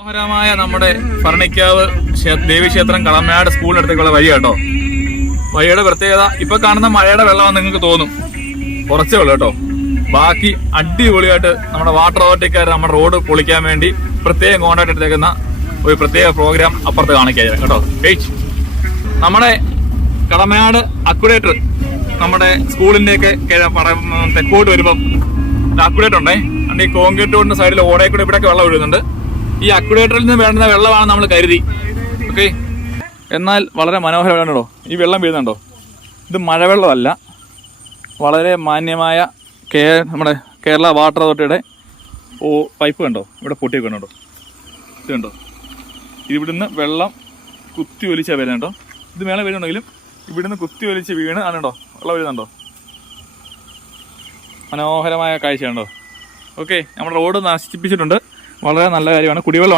മനോഹരമായ നമ്മുടെ ഭരണിക്കാവ് ദേവീക്ഷേത്രം കളമനാട് സ്കൂളിന്റെ അടുത്തേക്കുള്ള വഴി കേട്ടോ. വഴിയുടെ പ്രത്യേകത ഇപ്പൊ കാണുന്ന മഴയുടെ വെള്ളമാണെന്ന് നിങ്ങൾക്ക് തോന്നും, കുറച്ചേ ഉള്ളൂ കേട്ടോ. ബാക്കി അടിപൊളിയായിട്ട് നമ്മുടെ വാട്ടർ അതോറിറ്റിക്കാർ നമ്മുടെ റോഡ് പൊളിക്കാൻ വേണ്ടി പ്രത്യേകം കോൺട്രാക്ട് എടുത്തേക്കുന്ന ഒരു പ്രത്യേക പ്രോഗ്രാം അപ്പുറത്ത് കാണിക്കാൻ കേട്ടോ. നമ്മുടെ കളമനാട് അക്യുഡേറ്റർ നമ്മുടെ സ്കൂളിന്റെയൊക്കെ തെക്കോട്ട് വരുമ്പം അക്യുഡേറ്റർ ഉണ്ടേ. ഈ കോൺക്രീറ്റ് റോഡിന്റെ സൈഡിൽ ഓടയിൽ കൂടെ ഇവിടെയൊക്കെ വെള്ളം ഒഴുകുന്നുണ്ട്. ഈ അക്യുഡേറ്ററിൽ നിന്ന് വേണ്ടുന്ന വെള്ളമാണ് നമ്മൾ കരുതി. ഓക്കെ, എന്നാൽ വളരെ മനോഹരമാണോ ഈ വെള്ളം വീഴുന്നുണ്ടോ? ഇത് മഴവെള്ളമല്ല, വളരെ മാന്യമായ നമ്മുടെ കേരള വാട്ടർ അതോറിറ്റിയുടെ പൈപ്പ് കണ്ടോ, ഇവിടെ പൊട്ടിയൊക്കെ കണ്ടോ, ഇത് കണ്ടോ. ഇവിടുന്ന് വെള്ളം കുത്തി ഒലിച്ചാൽ വരുന്നുണ്ടോ. ഇത് മേലെ വരുന്നുണ്ടെങ്കിലും ഇവിടുന്ന് കുത്തി ഒലിച്ച് വീണ് ആണുണ്ടോ വെള്ളം വരുന്നുണ്ടോ. മനോഹരമായ കാഴ്ചയുണ്ടോ. ഓക്കെ, നമ്മുടെ റോഡ് നശിപ്പിച്ചിട്ടുണ്ട്, വളരെ നല്ല കാര്യമാണ്. കുടിവെള്ളം